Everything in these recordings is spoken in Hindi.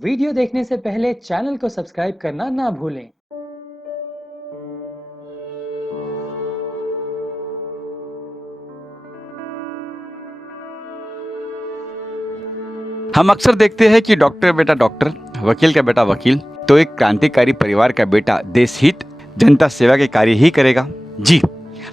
वीडियो देखने से पहले चैनल को सब्सक्राइब करना ना भूलें। हम अक्सर देखते हैं कि डॉक्टर बेटा डॉक्टर, वकील का बेटा वकील, तो एक क्रांतिकारी परिवार का बेटा देश हित जनता सेवा के कार्य ही करेगा। जी,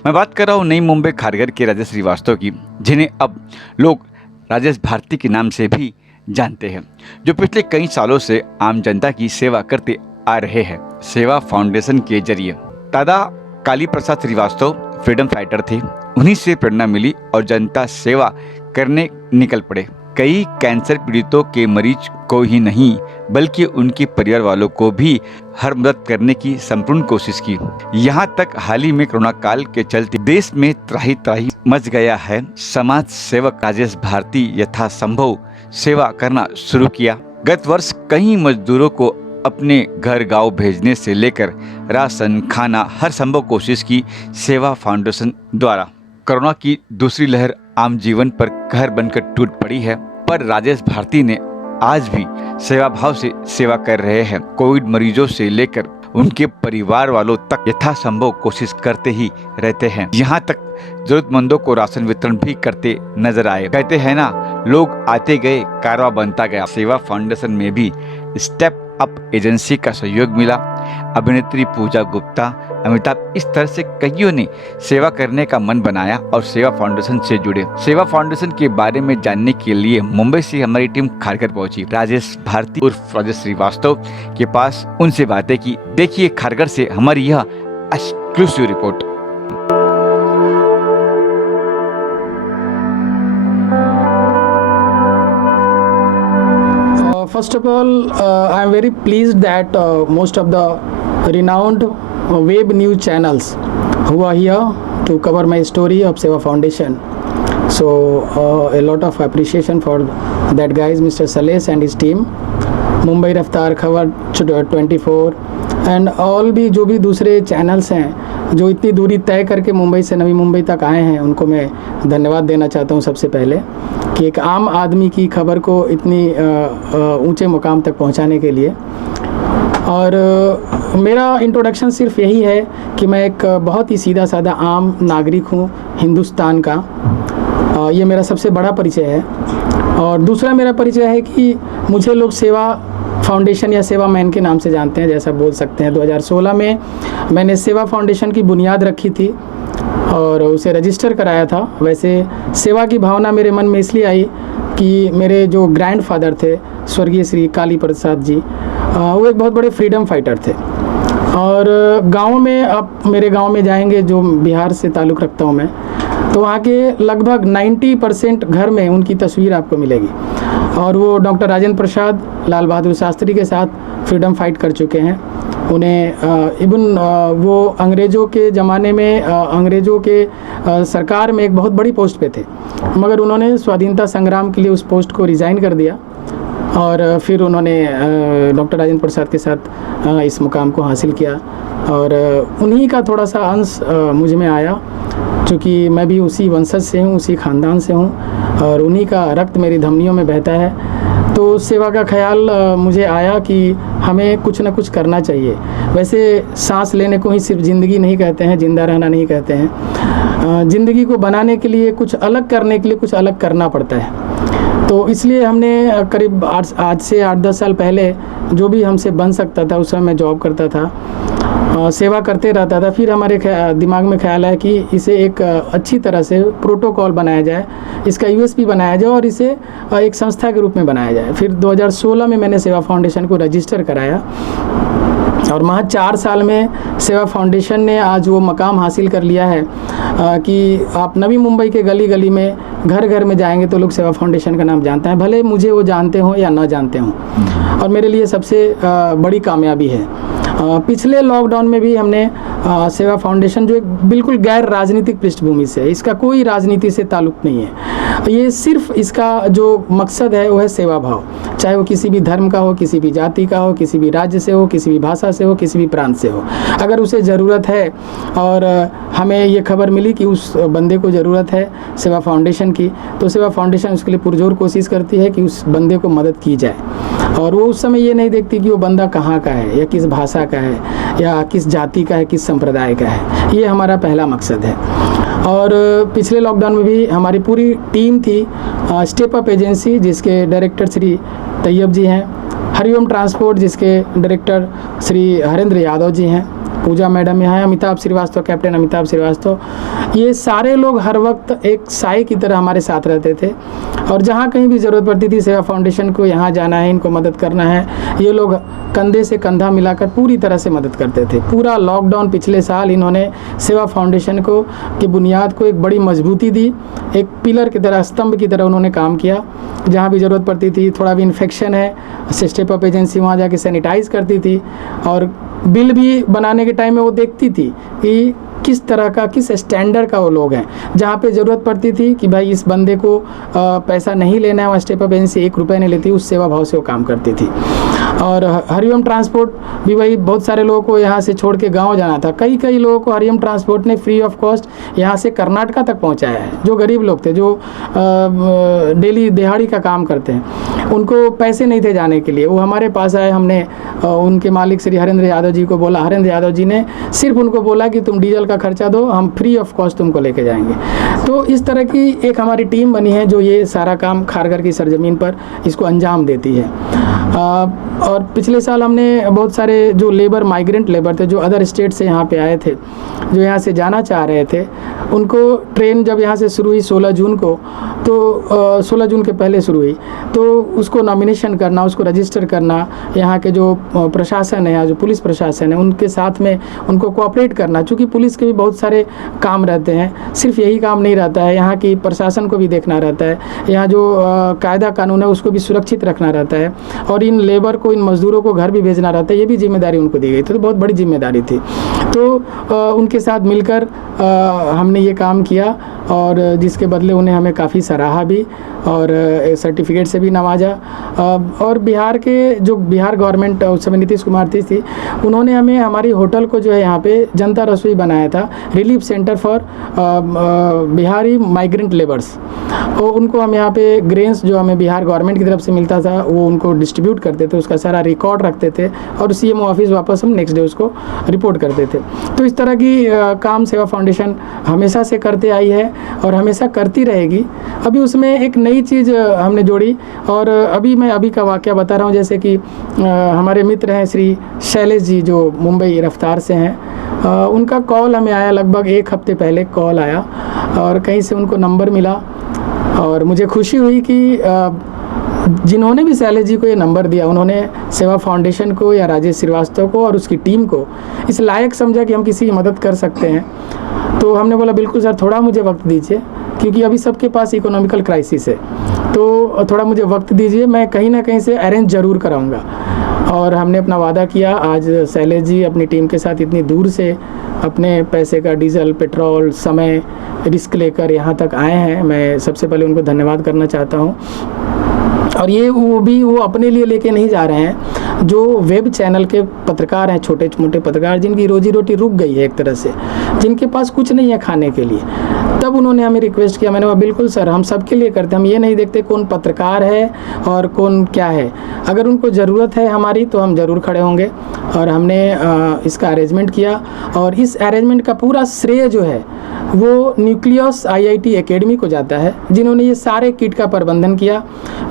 मैं बात कर रहा हूँ नई मुंबई खारघर के राजेश श्रीवास्तव की, जिन्हें अब लोग राजेश भारती के नाम से भी जानते हैं, जो पिछले कई सालों से आम जनता की सेवा करते आ रहे हैं। सेवा फाउंडेशन के जरिए दादा काली प्रसाद श्रीवास्तव फ्रीडम फाइटर थे, उन्हीं से प्रेरणा मिली और जनता सेवा करने निकल पड़े। कई कैंसर पीड़ितों के मरीज को ही नहीं बल्कि उनके परिवार वालों को भी हर मदद करने की संपूर्ण कोशिश की। यहाँ तक हाल ही में कोरोना काल के चलते देश में त्राही त्राही मच गया है। समाज सेवक राजेश भारती यथासंभव सेवा करना शुरू किया। गत वर्ष कई मजदूरों को अपने घर गांव भेजने से लेकर राशन खाना हर संभव कोशिश की सेवा फाउंडेशन द्वारा। कोरोना की दूसरी लहर आम जीवन पर कहर बनकर टूट पड़ी है, पर राजेश भारती ने आज भी सेवा भाव से सेवा कर रहे हैं। कोविड मरीजों से लेकर उनके परिवार वालों तक यथासंभव कोशिश करते ही रहते हैं। यहाँ तक जरूरतमंदों को राशन वितरण भी करते नजर आए। कहते हैं ना, लोग आते गए कारवां बनता गया। सेवा फाउंडेशन में भी स्टेप अप एजेंसी का सहयोग मिला। अभिनेत्री पूजा गुप्ता, अमिताभ, इस तरह से कईयों ने सेवा करने का मन बनाया और सेवा फाउंडेशन से जुड़े। सेवा फाउंडेशन के बारे में जानने के लिए मुंबई से हमारी टीम खारघर पहुंची। राजेश भारती उर्फ राजेश श्रीवास्तव के पास उनसे बातें की। देखिए खारघर से हमारी यह exclusive report. First of all, I am very pleased that most of the renowned web news channels who are here to cover my story of Seva Foundation. So a lot of appreciation for that guys, Mr. Salesh and his team, Mumbai Raftar, Khabar 24 and all भी जो भी दूसरे चैनल्स हैं जो इतनी दूरी तय करके मुंबई से नवी मुंबई तक आए हैं, उनको मैं धन्यवाद देना चाहता हूं सबसे पहले कि एक आम आदमी की खबर को इतनी ऊंचे मुकाम तक पहुंचाने के लिए। और मेरा इंट्रोडक्शन सिर्फ यही है कि मैं एक बहुत ही सीधा साधा आम नागरिक हूं हिंदुस्तान का। ये मेरा सबसे बड़ा परिचय है। और दूसरा मेरा परिचय है कि मुझे लोग सेवा फाउंडेशन या सेवा मैन के नाम से जानते हैं, जैसा बोल सकते हैं। 2016 में मैंने सेवा फाउंडेशन की बुनियाद रखी थी और उसे रजिस्टर कराया था। वैसे सेवा की भावना मेरे मन में इसलिए आई कि मेरे जो ग्रैंडफादर थे स्वर्गीय श्री काली प्रसाद जी, वो एक बहुत बड़े फ्रीडम फाइटर थे। और गाँव में, आप मेरे गाँव में जाएंगे जो बिहार से ताल्लुक़ रखता हूँ मैं, तो वहाँ के लगभग 90% घर में उनकी तस्वीर आपको मिलेगी। और वो डॉक्टर राजेंद्र प्रसाद लाल बहादुर शास्त्री के साथ फ्रीडम फाइट कर चुके हैं। उन्हें इवन वो अंग्रेज़ों के ज़माने में अंग्रेज़ों के सरकार में एक बहुत बड़ी पोस्ट पे थे, मगर उन्होंने स्वाधीनता संग्राम के लिए उस पोस्ट को रिज़ाइन कर दिया और फिर उन्होंने डॉक्टर राजेंद्र प्रसाद के साथ इस मुकाम को हासिल किया। और उन्हीं का थोड़ा सा अंश मुझ में आया, क्योंकि मैं भी उसी वंशज से हूँ, उसी ख़ानदान से हूँ और उन्हीं का रक्त मेरी धमनियों में बहता है। तो सेवा का ख्याल मुझे आया कि हमें कुछ ना कुछ करना चाहिए। वैसे सांस लेने को ही सिर्फ ज़िंदगी नहीं कहते हैं, जिंदा रहना नहीं कहते हैं। ज़िंदगी को बनाने के लिए, कुछ अलग करने के लिए कुछ अलग करना पड़ता है। तो इसलिए हमने करीब आज से 8-10 साल पहले जो भी हमसे बन सकता था, उस समय मैं जॉब करता था, सेवा करते रहता था। फिर हमारे दिमाग में ख्याल आया कि इसे एक अच्छी तरह से प्रोटोकॉल बनाया जाए, इसका यूएसपी बनाया जाए और इसे एक संस्था के रूप में बनाया जाए। फिर 2016 में मैंने सेवा फाउंडेशन को रजिस्टर कराया और महज 4 साल में सेवा फाउंडेशन ने आज वो मकाम हासिल कर लिया है कि आप नवी मुंबई के गली गली में, घर घर में जाएंगे तो लोग सेवा फाउंडेशन का नाम जानते हैं, भले मुझे वो जानते हों या ना जानते हों। और मेरे लिए सबसे बड़ी कामयाबी है। पिछले लॉकडाउन में भी हमने सेवा फाउंडेशन जो एक बिल्कुल गैर राजनीतिक पृष्ठभूमि से है, इसका कोई राजनीति से ताल्लुक नहीं है, ये सिर्फ इसका जो मकसद है वो है सेवा भाव, चाहे वो किसी भी धर्म का हो, किसी भी जाति का हो, किसी भी राज्य से हो, किसी भी भाषा से हो, किसी भी प्रांत से हो। अगर उसे ज़रूरत है और हमें ये खबर मिली कि उस बंदे को ज़रूरत है सेवा फाउंडेशन की, तो सेवा फाउंडेशन उसके लिए पुरजोर कोशिश करती है कि उस बंदे को मदद की जाए। और वो उस समय ये नहीं देखती कि वो बंदा कहाँ का है या किस भाषा का है या किस जाति का है, किस संप्रदाय का है। ये हमारा पहला मकसद है। और पिछले लॉकडाउन में भी हमारी पूरी टीम थी, स्टेप अप एजेंसी जिसके डायरेक्टर श्री तैयब जी हैं, हरिओम ट्रांसपोर्ट जिसके डायरेक्टर श्री हरेंद्र यादव जी हैं, पूजा मैडम यहाँ हैं, अमिताभ श्रीवास्तव, कैप्टन अमिताभ श्रीवास्तव, ये सारे लोग हर वक्त एक साए की तरह हमारे साथ रहते थे। और जहाँ कहीं भी ज़रूरत पड़ती थी सेवा फाउंडेशन को यहाँ जाना है, इनको मदद करना है, ये लोग कंधे से कंधा मिलाकर पूरी तरह से मदद करते थे। पूरा लॉकडाउन पिछले साल इन्होंने सेवा फाउंडेशन को की बुनियाद को एक बड़ी मजबूती दी, एक पिलर की तरह, स्तंभ की तरह उन्होंने काम किया। जहाँ भी ज़रूरत पड़ती थी, थोड़ा भी इन्फेक्शन है, स्टेप अप एजेंसी वहाँ जाके सैनिटाइज़ करती थी। और बिल भी बनाने के टाइम में वो देखती थी कि किस तरह का, किस स्टैंडर्ड का वो लोग हैं। जहाँ पे ज़रूरत पड़ती थी कि भाई इस बंदे को पैसा नहीं लेना है, वहाँ स्टेप अप एजेंसी 1 रुपये नहीं लेती, उस सेवा भाव से वो काम करती थी। और हरिओम ट्रांसपोर्ट भी वही, बहुत सारे लोगों को यहाँ से छोड़ के गांव जाना था, कई लोगों को हरिओम ट्रांसपोर्ट ने फ्री ऑफ कॉस्ट यहाँ से कर्नाटका तक पहुँचाया है। जो गरीब लोग थे, जो डेली दिहाड़ी का काम करते हैं, उनको पैसे नहीं थे जाने के लिए, वो हमारे पास आए। हमने उनके मालिक श्री हरेंद्र यादव जी को बोला, हरेंद्र यादव जी ने सिर्फ उनको बोला कि तुम डीजल का खर्चा दो, हम फ्री ऑफ कॉस्ट तुमको लेके जाएंगे। तो इस तरह की एक हमारी टीम बनी है जो ये सारा काम खारघर की सरजमीन पर इसको अंजाम देती है। और पिछले साल हमने बहुत सारे जो लेबर, माइग्रेंट लेबर थे, जो अदर स्टेट से यहाँ पे आए थे, जो यहाँ से जाना चाह रहे थे, उनको ट्रेन जब यहाँ से शुरू हुई 16 जून को, तो 16 जून के पहले शुरू हुई, तो उसको नॉमिनेशन करना, उसको रजिस्टर करना, यहाँ के जो प्रशासन है, जो पुलिस प्रशासन है, उनके साथ में उनको कोऑपरेट करना। चूँकि पुलिस के भी बहुत सारे काम रहते हैं, सिर्फ यही काम नहीं रहता है, यहाँ की प्रशासन को भी देखना रहता है, यहाँ जो कायदा कानून है उसको भी सुरक्षित रखना रहता है, और इन लेबर को, इन मजदूरों को घर भी भेजना रहता है। ये भी जिम्मेदारी उनको दी गई थी, तो बहुत बड़ी जिम्मेदारी थी। तो उनके साथ मिलकर हमने ये काम किया, और जिसके बदले उन्हें हमें काफ़ी सराहा भी और सर्टिफिकेट से भी नवाजा। और बिहार के जो बिहार गवर्नमेंट उस समय नीतीश कुमार थी, उन्होंने हमें हमारी होटल को जो है यहाँ पे जनता रसोई बनाया था, relief centre for Bihari migrant labours. और उनको हम यहाँ पे ग्रेन्स जो हमें बिहार गवर्नमेंट की तरफ से मिलता था वो उनको डिस्ट्रीब्यूट करते थे, उसका सारा रिकॉर्ड रखते थे, और CMO ऑफिस वापस हम नेक्स्ट डे उसको रिपोर्ट करते थे। तो इस तरह की काम सेवा फाउंडेशन हमेशा से करते आई है और हमेशा करती रहेगी। अभी उसमें एक नई चीज़ हमने जोड़ी, और मैं का वाक़या बता रहा हूँ। जैसे कि हमारे मित्र हैं श्री शैलेश जी, जो मुंबई रफ्तार से हैं, उनका कॉल हमें आया, लगभग 1 हफ्ते पहले कॉल आया, और कहीं से उनको नंबर मिला, और मुझे खुशी हुई कि जिन्होंने भी शैलेश जी को ये नंबर दिया, उन्होंने सेवा फाउंडेशन को या राजेश श्रीवास्तव को और उसकी टीम को इस लायक समझा कि हम किसी की मदद कर सकते हैं। तो हमने बोला बिल्कुल सर, थोड़ा मुझे वक्त दीजिए, क्योंकि अभी सबके पास इकोनॉमिकल क्राइसिस है, तो थोड़ा मुझे वक्त दीजिए, मैं कहीं ना कहीं से अरेंज ज़रूर कराऊंगा। और हमने अपना वादा किया। आज शैलेश जी अपनी टीम के साथ इतनी दूर से अपने पैसे का डीजल, पेट्रोल, समय, रिस्क लेकर यहाँ तक आए हैं। मैं सबसे पहले उनको धन्यवाद करना चाहता हूँ। और ये वो अपने लिए लेके नहीं जा रहे हैं, जो वेब चैनल के पत्रकार हैं, छोटे मोटे पत्रकार, जिनकी रोजी रोटी रुक गई है एक तरह से, जिनके पास कुछ नहीं है खाने के लिए। तब उन्होंने हमें रिक्वेस्ट किया, मैंने कहा बिल्कुल सर, हम सबके लिए करते हैं, हम ये नहीं देखते कौन पत्रकार है और कौन क्या है। अगर उनको ज़रूरत है हमारी तो हम ज़रूर खड़े होंगे। और हमने इसका अरेंजमेंट किया, और इस अरेंजमेंट का पूरा श्रेय जो है वो न्यूक्लियस IIT एकेडमी को जाता है, जिन्होंने ये सारे किट का प्रबंधन किया।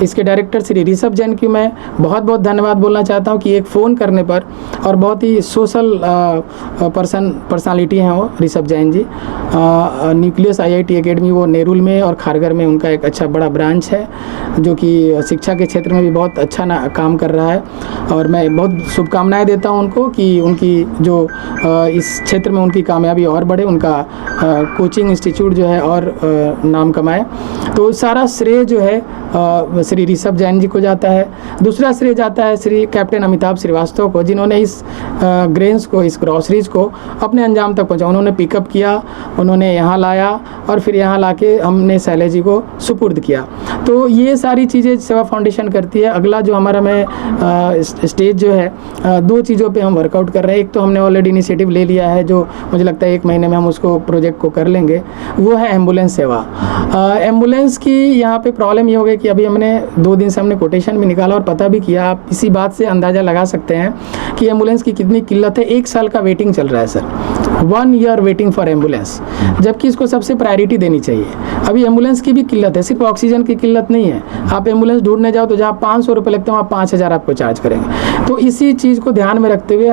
इसके डायरेक्टर श्री ऋषभ जैन की मैं बहुत बहुत धन्यवाद बोलना चाहता हूँ कि एक फ़ोन करने पर, और बहुत ही सोशल पर्सनालिटी हैं वो ऋषभ जैन जी, न्यूक्लियस तेजस IIT एकेडमी वो नेरुल में और खारगर में उनका एक अच्छा बड़ा ब्रांच है जो कि शिक्षा के क्षेत्र में भी बहुत अच्छा काम कर रहा है। और मैं बहुत शुभकामनाएं देता हूं उनको कि उनकी जो इस क्षेत्र में उनकी कामयाबी और बढ़े, उनका कोचिंग इंस्टीट्यूट जो है और नाम कमाए। तो सारा श्रेय जो है श्री ऋषभ जैन जी को जाता है। दूसरा श्रेय जाता है श्री कैप्टन अमिताभ श्रीवास्तव को, जिन्होंने इस ग्रेन्स को, इस ग्रॉसरीज को अपने अंजाम तक पहुंचा। उन्होंने पिकअप किया, उन्होंने यहाँ लाया और फिर यहाँ लाके हमने शैलेश जी को सुपुर्द किया। तो ये सारी चीज़ें सेवा फाउंडेशन करती है। अगला जो हमारा स्टेज जो है, 2 चीज़ों पे हम वर्कआउट कर रहे हैं। एक तो हमने ऑलरेडी इनिशिएटिव ले लिया है, जो मुझे लगता है 1 महीने में हम उसको प्रोजेक्ट को कर लेंगे, वो है एम्बुलेंस सेवा। एम्बुलेंस की यहाँ पे प्रॉब्लम ये हो गई कि अभी हमने 2 दिन से हमने कोटेशन भी निकाला और पता भी किया। आप इसी बात से अंदाज़ा लगा सकते हैं कि एम्बुलेंस की कितनी किल्लत है। 1 साल का वेटिंग चल रहा है sir, 1 year waiting for ambulance, जबकि इसको सबसे प्रायोरिटी देनी चाहिए। अभी एम्बुलेंस की भी किल्लत है, सिर्फ ऑक्सीजन की किल्लत नहीं है। आप एम्बुलेंस ढूंढने जाओ तो जहाँ 500 रुपये लगते हैं वहाँ 5000 आपको चार्ज करेंगे। तो इसी चीज़ को ध्यान में रखते हुए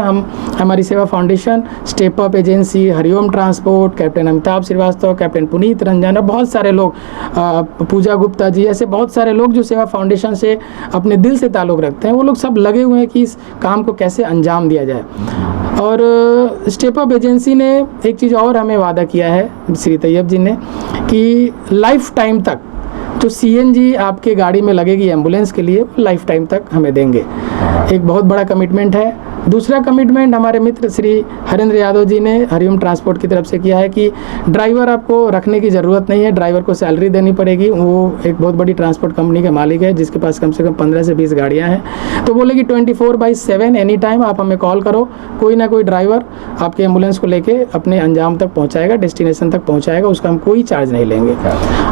हमारी Seva foundation, step up agency, Hariom transport, captain Amitabh Srivastava, captain Puneet Ranjan और बहुत सारे लोग, पूजा गुप्ता जी, ऐसे बहुत सारे लोग जो सेवा फाउंडेशन से अपने दिल से ताल्लुक़ रखते हैं, वो लोग सब लगे हुए हैं कि इस काम को कैसे अंजाम दिया जाए। और स्टेप अप एजेंसी ने एक चीज़ और हमें वादा किया है श्री तैयब जी ने, कि लाइफ टाइम तक जो CNG आपके गाड़ी में लगेगी एम्बुलेंस के लिए, लाइफ टाइम तक हमें देंगे। एक बहुत बड़ा कमिटमेंट है। दूसरा कमिटमेंट हमारे मित्र श्री हरेंद्र यादव जी ने हरिओम ट्रांसपोर्ट की तरफ से किया है कि ड्राइवर आपको रखने की ज़रूरत नहीं है, ड्राइवर को सैलरी देनी पड़ेगी। वो एक बहुत बड़ी ट्रांसपोर्ट कंपनी के मालिक है जिसके पास कम से कम 15 से 20 गाड़ियाँ हैं। तो बोले कि 24/7 एनी टाइम आप हमें कॉल करो, कोई ना कोई ड्राइवर आपके एम्बुलेंस को लेके अपने अंजाम तक पहुँचाएगा, डेस्टिनेशन तक पहुँचाएगा, उसका हम कोई चार्ज नहीं लेंगे।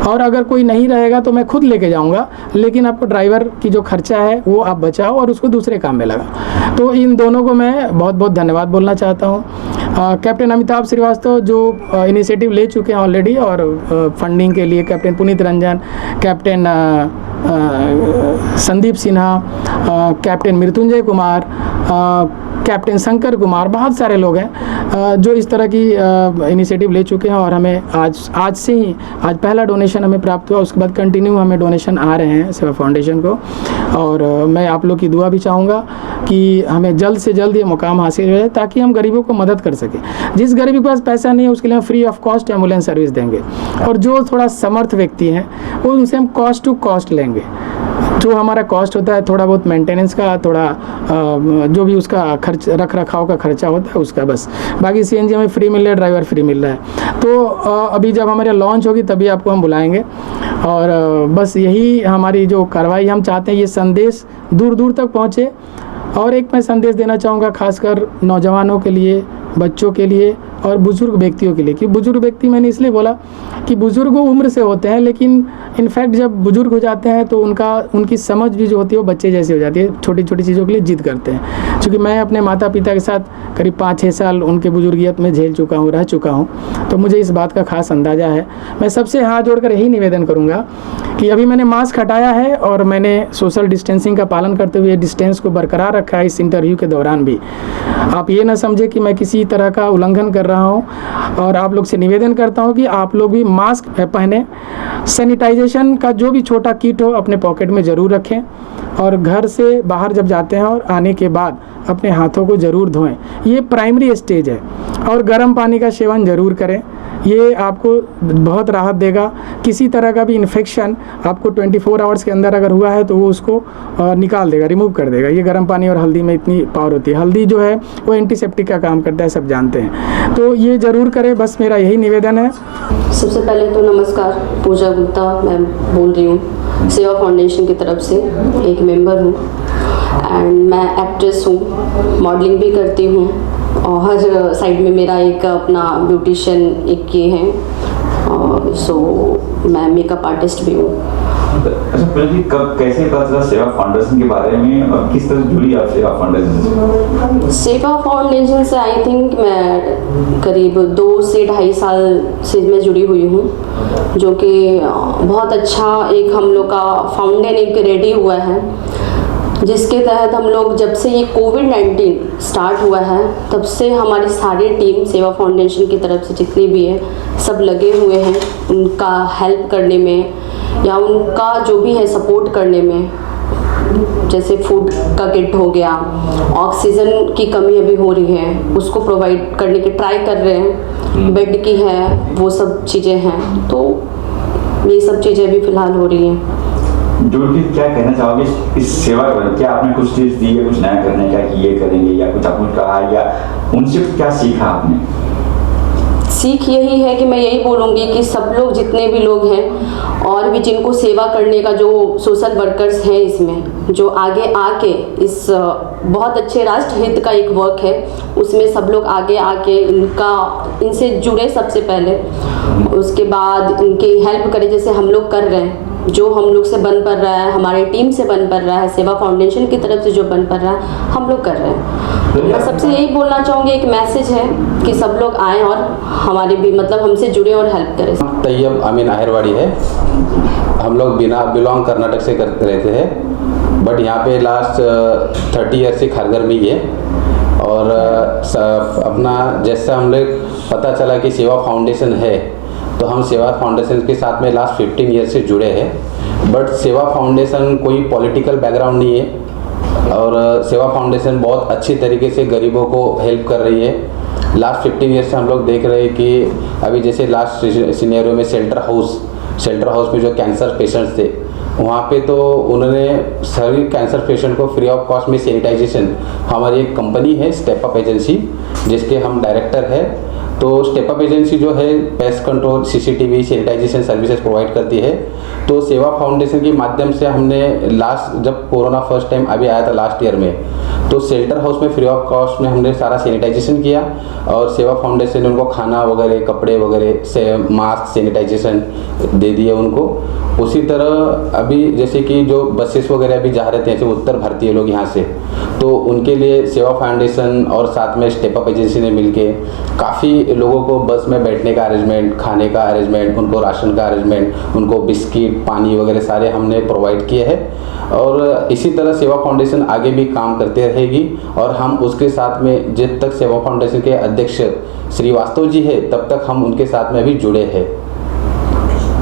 और अगर कोई नहीं रहेगा तो मैं खुद लेके जाऊँगा, लेकिन आपको ड्राइवर की जो खर्चा है वो आप बचाओ और उसको दूसरे काम में लगा। तो इन दोनों को मैं बहुत बहुत धन्यवाद बोलना चाहता हूँ। कैप्टन अमिताभ श्रीवास्तव जो इनिशिएटिव ले चुके हैं ऑलरेडी, और फंडिंग के लिए captain Puneet Ranjan, captain Sandeep Sinha, captain Mrityunjay Kumar, captain Shankar Kumar, बहुत सारे लोग हैं जो इस तरह की इनिशिएटिव ले चुके हैं। और हमें आज से ही पहला डोनेशन हमें प्राप्त हुआ, उसके बाद कंटिन्यू हमें डोनेशन आ रहे हैं सेवा फाउंडेशन को। और मैं आप लोग की दुआ भी चाहूँगा कि हमें जल्द से जल्द ये मुकाम हासिल हो जाए, ताकि हम गरीबों को मदद कर सकें। जिस गरीब के पास पैसा नहीं है उसके लिए हम free of cost ambulance service देंगे, और जो थोड़ा समर्थ व्यक्ति हैं वो उनसे हम कॉस्ट टू कॉस्ट लेंगे। जो हमारा कॉस्ट होता है थोड़ा बहुत मेंटेनेंस का, थोड़ा जो भी उसका खर्च, रख रखाव का खर्चा होता है उसका, बस। बाकी CNG हमें फ्री मिल रहा है, ड्राइवर फ्री मिल रहा है। तो अभी जब हमारे लॉन्च होगी तभी आपको हम बुलाएंगे। और बस यही हमारी जो कार्रवाई, हम चाहते हैं ये संदेश दूर दूर तक पहुँचे। और एक मैं संदेश देना चाहूँगा खासकर नौजवानों के लिए, बच्चों के लिए और बुज़ुर्ग व्यक्तियों के लिए। कि बुज़ुर्ग व्यक्ति मैंने इसलिए बोला कि बुज़ुर्ग उम्र से होते हैं, लेकिन इनफैक्ट जब बुज़ुर्ग हो जाते हैं तो उनकी समझ भी जो होती है वो बच्चे जैसी हो जाती है, छोटी छोटी चीज़ों के लिए जिद करते हैं। क्योंकि मैं अपने माता पिता के साथ करीब 5-6 साल उनके बुजुर्गियत में झेल चुका हूँ, रह चुका हूँ, तो मुझे इस बात का खास अंदाज़ा है। मैं सबसे हाथ जोड़कर यही निवेदन करूँगा कि अभी मैंने मास्क हटाया है और मैंने सोशल डिस्टेंसिंग का पालन करते हुए डिस्टेंस को बरकरार रखा है इस इंटरव्यू के दौरान भी। आप ये ना समझे कि मैं किसी तरह का उल्लंघन कर रहा हूँ। और आप लोग से निवेदन करता हूँ कि आप लोग भी मास्क पहने, सैनिटाइजेशन का जो भी छोटा किट हो अपने पॉकेट में ज़रूर रखें, और घर से बाहर जब जाते हैं और आने के बाद अपने हाथों को ज़रूर धोएं। ये प्राइमरी स्टेज है। और गर्म पानी का सेवन ज़रूर करें, ये आपको बहुत राहत देगा। किसी तरह का भी इन्फेक्शन आपको 24 आवर्स के अंदर अगर हुआ है तो वो उसको निकाल देगा, रिमूव कर देगा। ये गर्म पानी और हल्दी में इतनी पावर होती है। हल्दी जो है वो एंटीसेप्टिक का काम करता है, सब जानते हैं। तो ये ज़रूर करें, बस मेरा यही निवेदन है। सबसे पहले तो नमस्कार, पूजा गुप्ता मैं बोल रही हूँ, सेवा फाउंडेशन की तरफ से एक मेंबर हूँ। एंड मैं एक्ट्रेस हूँ, मॉडलिंग भी करती हूँ, और हर साइड में मेरा एक अपना ब्यूटिशियन एक ये है, और सो मैं मेकअप आर्टिस्ट भी हूँ। अच्छा जी, कब कैसे पता चला सेवा फाउंडेशन के बारे में, और किस तरह जुड़ी आप सेवा फाउंडेशन से? सेवा फाउंडेशन से आई थिंक मैं करीब 2 से 2.5 साल से मैं जुड़ी हुई हूँ, जो कि बहुत अच्छा एक हम लोग का फाउंडेशन एक रेडी हुआ है। जिसके तहत हम लोग जब से ये कोविड-19 स्टार्ट हुआ है तब से हमारी सारी टीम सेवा फाउंडेशन की तरफ से जितनी भी है सब लगे हुए हैं उनका हेल्प करने में या उनका जो भी है सपोर्ट करने में। जैसे फूड का किट हो गया, ऑक्सीजन की कमी अभी हो रही है उसको प्रोवाइड करने की ट्राई कर रहे हैं, बेड की है वो सब चीज़ें हैं, तो ये सब चीज़ें अभी फ़िलहाल हो रही हैं। जोड़ के क्या कहना चाहोगे इस सेवा के बारे में? क्या आपने कुछ टिप्स दी है कुछ नया करने का कि ये करेंगे, या कुछ आपने कहा, या उनसे क्या सीखा आपने? सीख यही है कि मैं यही बोलूँगी कि सब लोग जितने भी लोग हैं और भी जिनको सेवा करने का जो सोशल वर्कर्स हैं इसमें जो आगे आके इस बहुत अच्छे राष्ट्र हित का एक वर्क है उसमें सब लोग आगे आके इनसे जुड़े सबसे पहले, उसके बाद इनकी हेल्प करें जैसे हम लोग कर रहे हैं। जो हम लोग से बन पड़ रहा है, हमारी टीम से बन पड़ रहा है, सेवा फाउंडेशन की तरफ से जो बन पड़ रहा है हम लोग कर रहे हैं। तो मैं सबसे यही बोलना चाहूँगी, एक मैसेज है कि सब लोग आएँ और हमारे भी मतलब हमसे जुड़े और हेल्प करें। तैयब अमीन आहेरवाड़ी है। हम लोग बिलोंग कर्नाटक से करते रहते हैं, बट यहाँ पे लास्ट 30 ईयर से खारगर में ही है। और अपना जैसा हम लोग पता चला कि सेवा फाउंडेशन है तो हम सेवा फाउंडेशन के साथ में लास्ट 15 ईयर से जुड़े हैं। बट सेवा फाउंडेशन कोई पॉलिटिकल बैकग्राउंड नहीं है और सेवा फाउंडेशन बहुत अच्छी तरीके से गरीबों को हेल्प कर रही है। लास्ट 15 ईयर से हम लोग देख रहे हैं कि अभी जैसे लास्ट सिनेरियो में शेल्टर हाउस में जो कैंसर पेशेंट्स थे वहाँ पे तो उन्होंने सभी कैंसर पेशेंट को फ्री ऑफ कॉस्ट में सैनिटाइजेशन, हमारी एक कंपनी है स्टेप अप एजेंसी जिसके हम डायरेक्टर है, तो स्टेप अप एजेंसी जो है pest control, CCTV, sanitization services provide करती है। तो सेवा फाउंडेशन के माध्यम से हमने लास्ट जब कोरोना फर्स्ट टाइम अभी आया था लास्ट ईयर में, तो शेल्टर हाउस में फ्री ऑफ कॉस्ट में हमने सारा सैनिटाइजेशन किया और सेवा फाउंडेशन ने उनको खाना वगैरह, कपड़े वगैरह से मास्क, सैनिटाइजेशन दे दिए उनको। उसी तरह अभी जैसे कि जो बसेस वगैरह भी जा रहे थे ऐसे उत्तर भारतीय लोग यहाँ से, तो उनके लिए सेवा फाउंडेशन और साथ में स्टेप अप एजेंसी ने मिलके काफ़ी लोगों को बस में बैठने का अरेंजमेंट, खाने का अरेंजमेंट, उनको राशन का अरेंजमेंट, उनको बिस्किट, पानी वगैरह सारे हमने प्रोवाइड किए हैं। और इसी तरह सेवा फाउंडेशन आगे भी काम करते रहेगी और हम उसके साथ में जब तक सेवा फाउंडेशन के अध्यक्ष श्रीवास्तव जी है तब तक हम उनके साथ में भी जुड़े हैं।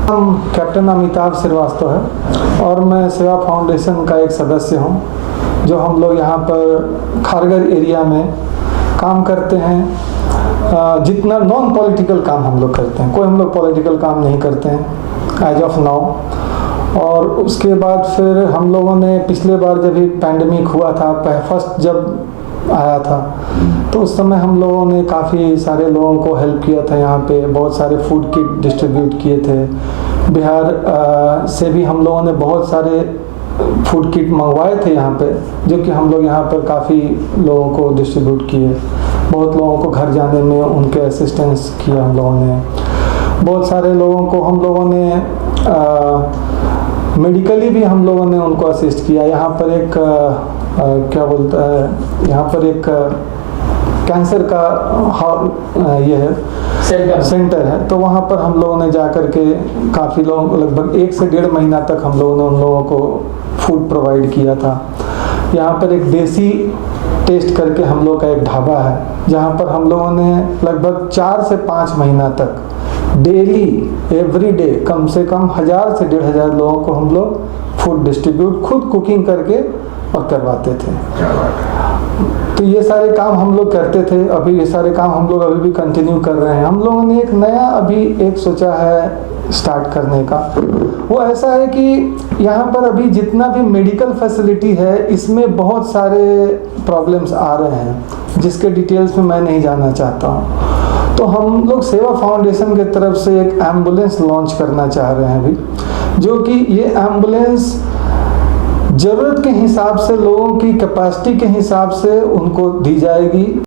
हम कैप्टन अमिताभ श्रीवास्तव है और मैं सेवा फाउंडेशन का एक सदस्य हूं जो हम लोग यहाँ पर खारगर एरिया में काम करते हैं। जितना नॉन पॉलिटिकल काम हम लोग करते हैं, कोई हम लोग पॉलिटिकल काम नहीं करते हैं एज ऑफ नाउ। और उसके बाद फिर हम लोगों ने पिछले बार जब भी पैंडमिक हुआ था, फर्स्ट जब आया था, तो उस समय हम लोगों ने काफ़ी सारे लोगों को हेल्प किया था। यहाँ पे बहुत सारे फूड किट डिस्ट्रीब्यूट किए थे। बिहार से भी हम लोगों ने बहुत सारे फूड किट मंगवाए थे यहाँ पे, जो कि हम लोग यहाँ पर काफ़ी लोगों को डिस्ट्रीब्यूट किए। बहुत लोगों को घर जाने में उनके असिस्टेंस किया हम लोगों ने। बहुत सारे लोगों को हम लोगों ने मेडिकली भी हम लोगों ने उनको असिस्ट किया। यहाँ पर एक क्या बोलता है, यहाँ पर एक कैंसर का ये है सेंटर है, तो वहाँ पर हम लोगों ने जा कर के काफ़ी लोगों को लगभग 1 से 1.5 महीना तक हम लोगों ने उन लोगों को फूड प्रोवाइड किया था। यहाँ पर एक देसी टेस्ट करके हम लोग का एक ढाबा है जहाँ पर हम लोगों ने लगभग 4 से 5 महीना तक डेली एवरी डे कम से कम 1000 से 1500 लोगों को हम लोग फूड डिस्ट्रीब्यूट खुद कुकिंग करके और करवाते थे। तो ये सारे काम हम लोग करते थे। अभी ये सारे काम हम लोग अभी भी कंटिन्यू कर रहे हैं। हम लोगों ने एक नया अभी एक सोचा है स्टार्ट करने का। वो ऐसा है कि यहाँ पर अभी जितना भी मेडिकल फैसिलिटी है इसमें बहुत सारे प्रॉब्लम्स आ रहे हैं जिसके डिटेल्स में मैं नहीं जाना चाहता हूँ। तो हम लोग सेवा फाउंडेशन की तरफ से एक एम्बुलेंस लॉन्च करना चाह रहे हैं अभी, जो कि ये एम्बुलेंस ज़रूरत के हिसाब से, लोगों की कैपेसिटी के हिसाब से उनको दी जाएगी।